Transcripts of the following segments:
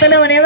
ಕೆಲವನೇ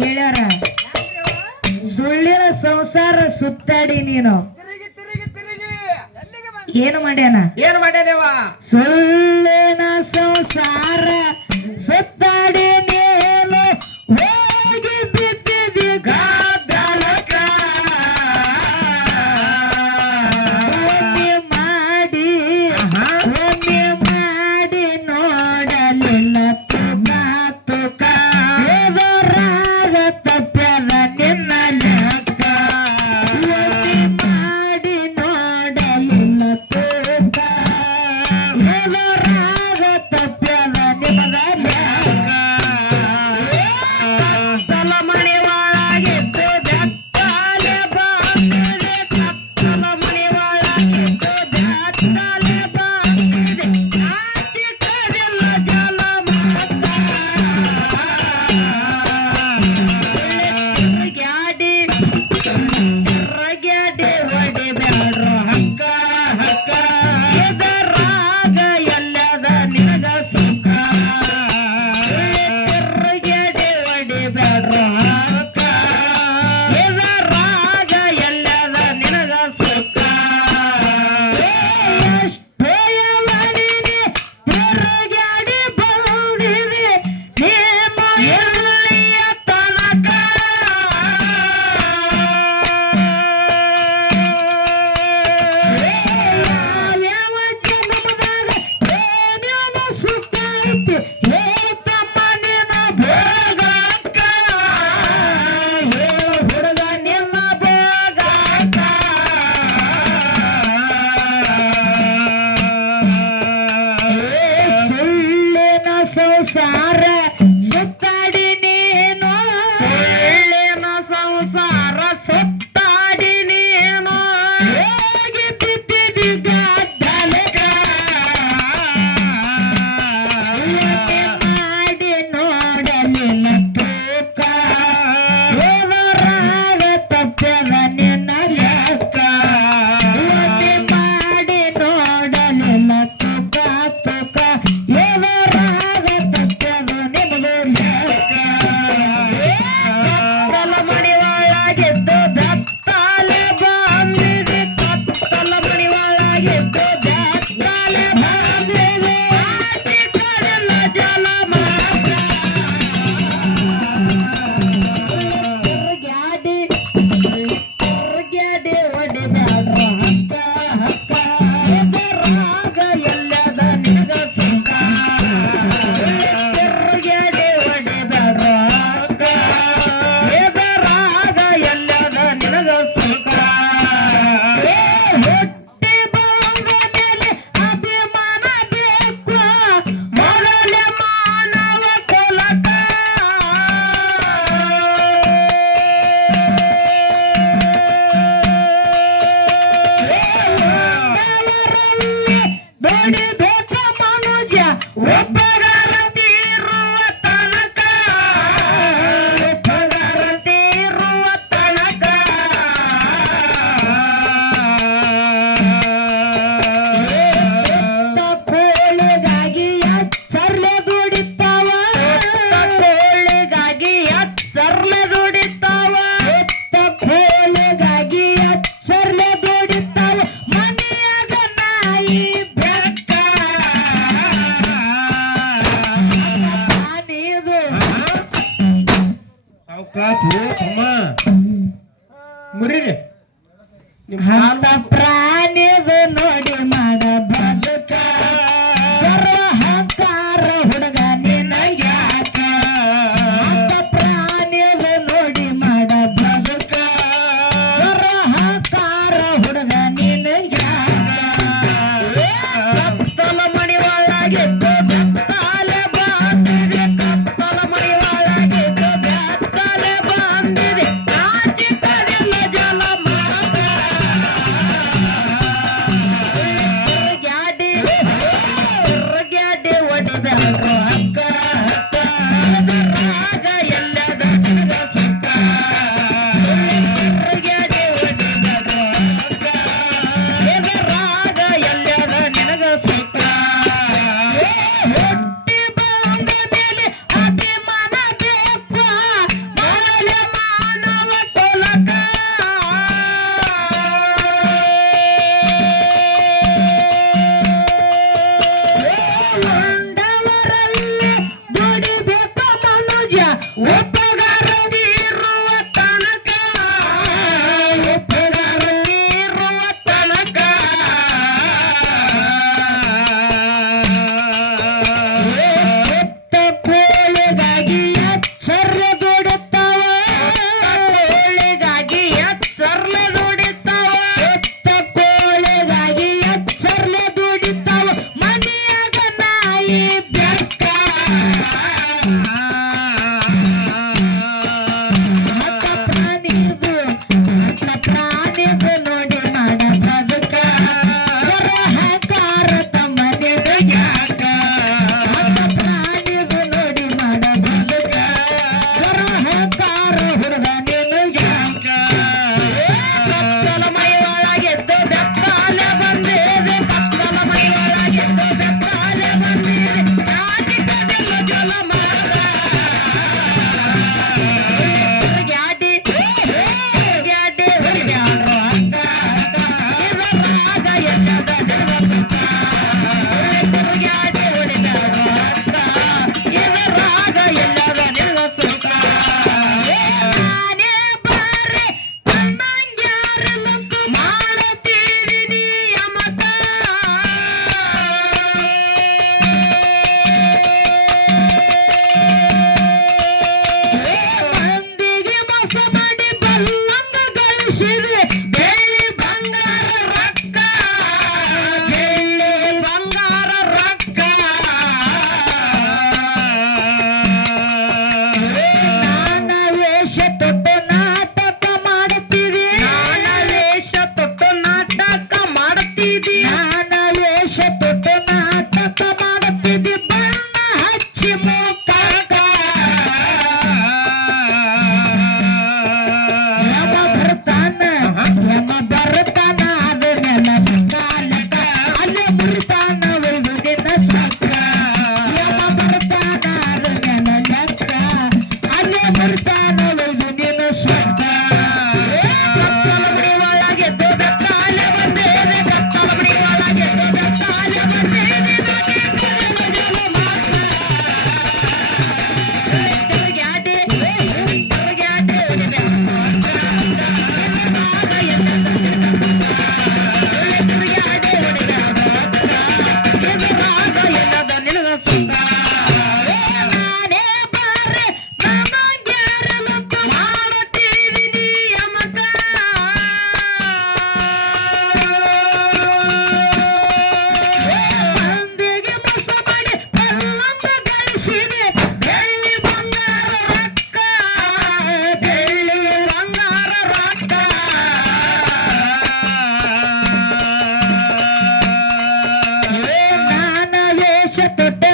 ಹೇಳ್ಯಾರ? ಸುಳ್ಳಿನ ಸಂಸಾರ ಸುತ್ತಾಡಿ ನೀನು. ಏನು ಮಾಡ್ಯಾನ? ಏನು ಮಾಡ್ಯಾನೇವ ಸುಳ್ಳಿನ ಸಂಸಾರ ಸುತ್ತಾಡಿ ಅಲ್ಲಿ ನಾನ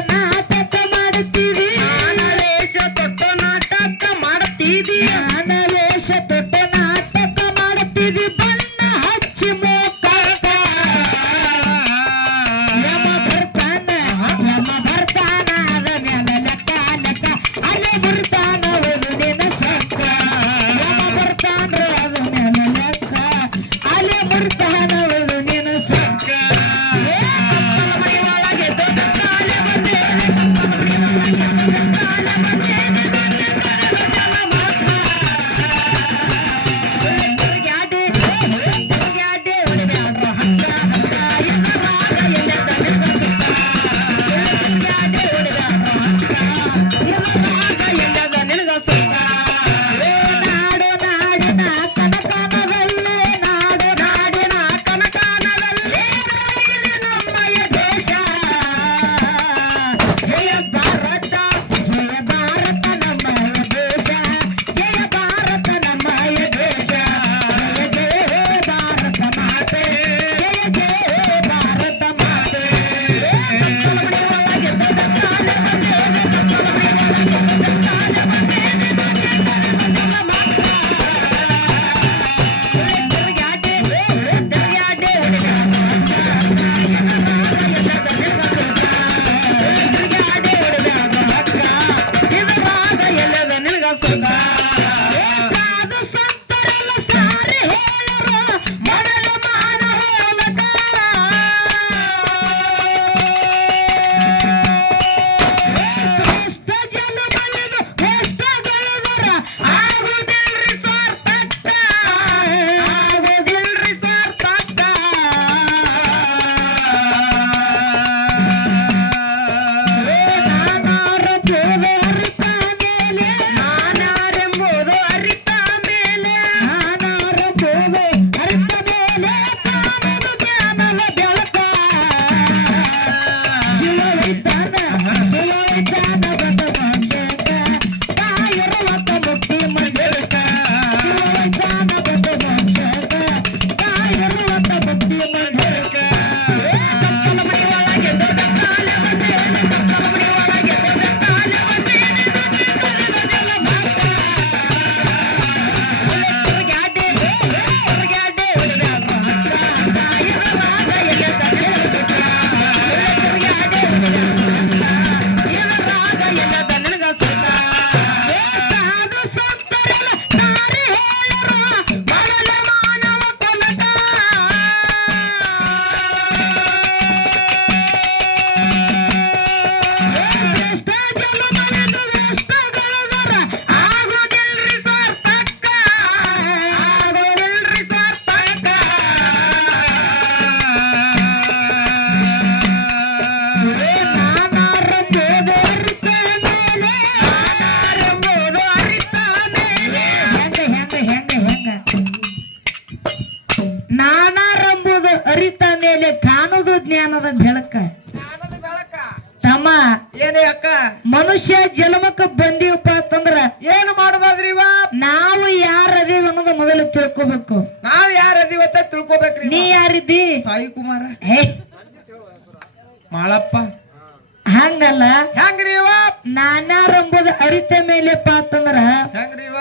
ಹಂಗಲ್ಲ ಹೆಂಗ್ರಿ ಇವ? ನಾನಾರಂಬುದ ಅರಿತ ಮೇಲೆ ಅಂತಂದ್ರ ಹೆಂಗ್ರಿ ಇವ?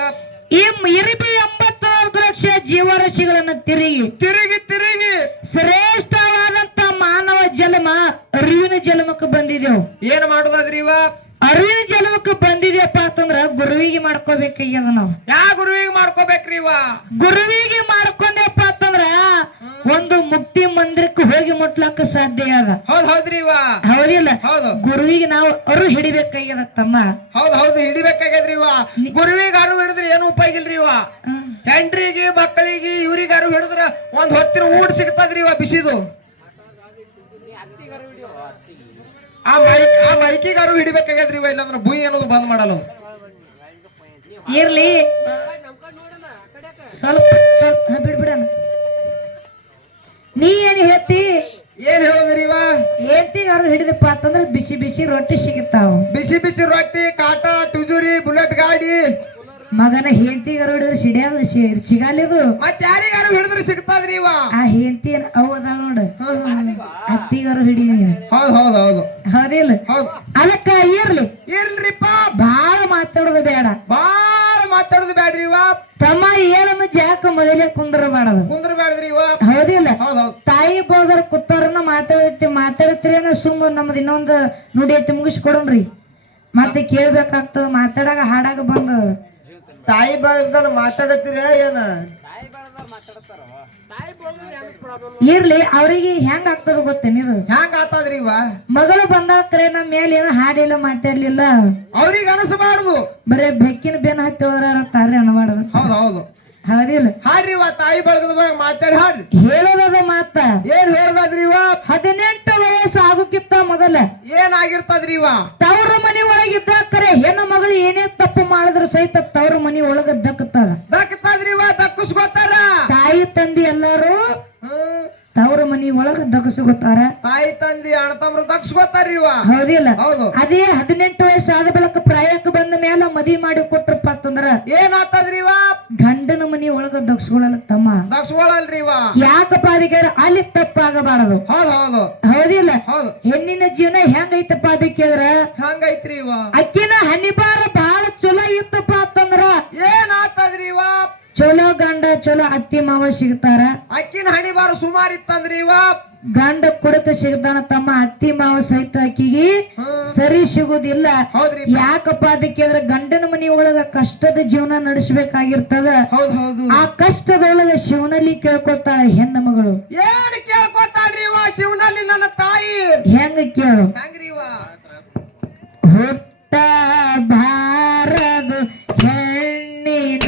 ಈ ಇರಿಬಿ ಎಂಬತ್ನಾಲ್ಕು ಲಕ್ಷ ಜೀವರಾಶಿಗಳನ್ನ ತಿರುಗಿ. ತಿರುಗಿ ತಿರುಗಿ. ಶ್ರೇಷ್ಠವಾದಂತ ಮಾನವ ಜನ್ಮ ಅರಿವಿನ ಜನ್ಮಕ್ಕೆ ಬಂದಿದೆವು. ಏನ್ ಮಾಡೋದಾದ್ರಿ ಇವ? ಅರಿವಿನ ಜನ್ಮಕ್ಕೆ ಬಂದಿದೆಯಪ್ಪ ಅಂತಂದ್ರ ಗುರುವಿಗೆ ಮಾಡ್ಕೋಬೇಕಾಗ್ಯದ ನಾವು. ಯಾ ಗುರುವಿಗೆ ಮಾಡ್ಕೋಬೇಕ್ರಿ ಇವ? ಗುರುವಿಗೆ ಅಂತಂದ್ರ ಒಂದು ಮುಕ್ತಿ ಮಂದಿರಕ್ಕೆ ಹೋಗಿ ಮುಟ್ಲಕ್ಕ ಸಾಧ್ಯ ಅದ. ಹೌದ್ ಹೌದ್ರಿ ಇವ. ಹೌದಿಲ್ಲ? ಹೌದು. ಗುರುವಿಗೆ ನಾವು ಅರು ಹಿಡಿಬೇಕಾಗ್ಯದ ತಮ್ಮ ಹೌದ್ ಹೌದು ಹಿಡಿಬೇಕಾಗ್ಯದ್ರಿ ಇವ. ಗುರುವಿಗೆ ಅರು ಹಿಡಿದ್ರೆ ಏನು ಉಪಯೋಗ ಇಲ್ರಿ ಇವ. ಹೆಂಡ್ರಿಗೆ ಮಕ್ಕಳಿಗೆ ಇವ್ರಿಗೆ ಅರು ಹಿಡಿದ್ರ ಒಂದ್ ಹೊತ್ತಿನ ಊಟ ಸಿಗ್ತದ್ರಿ ಇವ ಬಿಸಿದು. ಆ ಮೈಕ್ ಆ ಮೈಕಿಗೆ ಅರು ಹಿಡಿಬೇಕಾಗ್ಯದ್ರಿ ಇವ ಇಲ್ಲಾಂದ್ರ ಭೂಯಿ ಅನ್ನೋದು ಬಂದ್ ಮಾಡಲ್ಲ ಇರ್ಲಿ. ಸ್ವಲ್ಪ ಸ್ವಲ್ಪ ಬಿಡ್ಬಿಡಣ ನೀ ಏನ್ ಹೇಳ್ತಿ? ಏನ್ ಹೇಳೋದ್ರಿ ಇವ? ಅವ್ರು ಹಿಡಿದಪ್ಪ ಅಂತಂದ್ರ ಬಿಸಿ ಬಿಸಿ ರೊಟ್ಟಿ ಸಿಗುತ್ತಾವ. ಬಿಸಿ ಬಿಸಿ ರೊಟ್ಟಿ ಕಾಟ ಟುಜುರಿ ಬುಲೆಟ್ ಗಾಡಿ. ಮಗನ ಹೆಂಡತಿಗಾರು ಹಿಡಿದ್ರೆ ಸಿಡಿಯಲ್ಲ ಸಿಗಲ್ಲದು ಮತ್ ಯಾರಿಗಾರು ಹಿಡಿದ್ರೆ ಸಿಗ್ತದ್ರಿ ಇವ? ಆ ಹೆಂಡತಿ ಅವು ಅದಾಳ ನೋಡು. ಅತ್ತಿಗಾರು ಹಿಡಿ ಹೌದು ಹೌದು ಹೌದ್ ಹೌದು. ಹೌದಿಲ್ಲ? ಹೌದ್. ಅದಕ್ಕ ಇರ್ಲಿ. ಇರ್ಲಿಪ್ಪ ಬಾಳ ಮಾತಾಡೋದು ಬೇಡ. ಬಾಳ ಮಾತಾಡೋದು ಬ್ಯಾಡ್ರಿ ಇವ? ತಮ್ಮ ಏನನ್ನು ಜಾಕ ಮೊದಲೇ ಕುಂದ್ರಬೇಡ ಕುಂದ್ರ ಬ್ಯಾಡ್ರಿ ಇವ? ಹೌದಿಲ್ಲ? ಹೌದ್ ಹೌದ್. ತಾಯಿ ಬೋದರ್ ಕುತ್ತಾರನ್ನ ಮಾತಾಡತಿ ಮಾತಾಡ್ತೀರೇನೋ ಸುಮ್ಮ ನಮ್ದು ಇನ್ನೊಂದು ನುಡಿ ಐತಿ ಮುಗಿಸ್ಕೊಡೋಣ್ರಿ ಮತ್ತೆ ಕೇಳ್ಬೇಕಾಗ್ತದ ಮಾತಾಡಾಗ ಹಾಡಾಗ ಬಂದು. ತಾಯಿ ಭಾಗದಲ್ಲಿ ಮಾತಾಡತ್ತೀರ ಏನ? ಇರ್ಲಿ ಅವ್ರಿಗೆ ಹೆಂಗ್ ಆಗ್ತದ ಗೊತ್ತೇನಿದು ಹ್ಯಾಂಗ ಆತದ್ರಿ ಇವ? ಮಗಳು ಬಂದಾಕ್ರೆ ನಮ್ಮ ಮೇಲೆ ಏನೋ ಹಾಡಿಲ್ಲ ಮಾತಾಡ್ಲಿಲ್ಲ. ಅವ್ರಿಗೆ ಅನಸಬಾರ್ದು. ಬರೇ ಬೆಕ್ಕಿನ ಬೆನ್ನ ಹತ್ತಿ ಹೋದ್ರ ತಾರಿ ಅನ್ಬಾರ್ದು. ಹೌದು ಹೌದು. ಹೌದಿಲ್ಲ ಹಾಡ್ರಿ ತಾಯಿ ಬಳಗದ ಬಗ್ಗೆ ಮಾತಾಡಿ ಹಾಡ್ರಿ. ಹೇಳೋದದ ಮಾತ. ಏನ್ ಹೇಳ್ದದ್ರಿ ಇವ ಹದಿನೆಂಟು ವಯಸ್ಸು ಆಗುಕ್ಕಿಂತ ಮೊದಲ. ಏನಾಗಿರ್ತದ್ರಿ ಇವ ತವ್ರ ಮನಿ ಒಳಗಿದ್ದ ಕರೆ ಹೆಣ್ಣು ಮಗಳು ಏನೇ ತಪ್ಪು ಮಾಡಿದ್ರು ಸಹಿತ ತವ್ರ ಮನಿ ಒಳಗ ದಕ್ಕತ್ತದ ದಕ್ಕತ್ತಾದ್ರಿ ಇವ ದಕ್ಕಸ್ಕೋತಾರ. ತಾಯಿ ತಂದಿ ಎಲ್ಲಾರು. ತವ್ರ ಮನಿ ಒಳಗ ದಗಸ್ಕೊತಾರ ತಾಯಿ ತಂದಿ ಅಣ್ಣ ತಮ್ರು ಇವ. ಹೌದಿಲ್ಲ? ಹೌದು. ಅದೇ ಹದಿನೆಂಟು ವಯಸ್ಸು ಆದ ಬಳಿಕ ಪ್ರಾಯಕ್ಕೆ ಬಂದ ಮೇಲೆ ಮದಿ ಮಾಡಿ ಕೊಟ್ರಪ್ಪ ಅಂತಂದ್ರ ಏನಾಗ್ತದ್ರಿ ಇವ? ಗಂಡನ ಮನಿ ಒಳಗ ದಕ್ಷಗಳಲ್ಲ ತಮ್ಮ. ಇವ. ಯಾಕಪ್ಪ ಅದಕ್ಕೆ ಅಲ್ಲಿ ತಪ್ಪಾಗಬಾರದು. ಹೌದು ಹೌದು. ಹೌದಿಲ್ಲ? ಹೌದು. ಹೆಣ್ಣಿನ ಜೀವನ ಹೆಂಗೈತಪ್ಪ ಅದಕ್ಕೆ ಅದ್ರ ಹಂಗೈತ್ರಿ ಇವ? ಅಕ್ಕಿನ ಹನಿಬಾರ ಬಹಳ ಚಲೋ ಇತ್ತಪ್ಪ ಅಂತಂದ್ರ ಏನಾತದ್ರಿ ಇವ? ಚಲೋ ಗಂಡ ಚಲೋ ಅತ್ತಿ ಮಾವ ಸಿಗ್ತಾರ. ಅಕ್ಕಿನ ಹಣಿ ಬಾರು ಸುಮಾರು ಇತ್ತಂದ್ರಿ ಇವ. ಗಂಡ ಕುಡಕ ಸಿಗ್ತಾನ ತಮ್ಮ ಅತ್ತಿ ಮಾವ ಸಹಿತ ಅಕ್ಕಿಗೆ ಸರಿ ಸಿಗುದಿಲ್ಲ. ಯಾಕಪ್ಪ ಅದಕ್ಕೆ ಅಂದ್ರೆ ಗಂಡನ ಮನಿ ಒಳಗ ಕಷ್ಟದ ಜೀವನ ನಡೆಸಬೇಕಾಗಿರ್ತದ. ಹೌದ್ ಹೌದು. ಆ ಕಷ್ಟದೊಳಗ ಶಿವನಲ್ಲಿ ಕೇಳ್ಕೊತಾಳ ಹೆಣ್ಣು ಮಗಳು. ಏನ್ ಕೇಳ್ಕೊತಾಳ್ರಿ ಇವ ಶಿವನಲ್ಲಿ ನನ್ನ ತಾಯಿ? ಹೆಂಗ ಕೇಳು? ಹುಟ್ಟ ಭಾರದ ಹೆಣ್ಣಿನ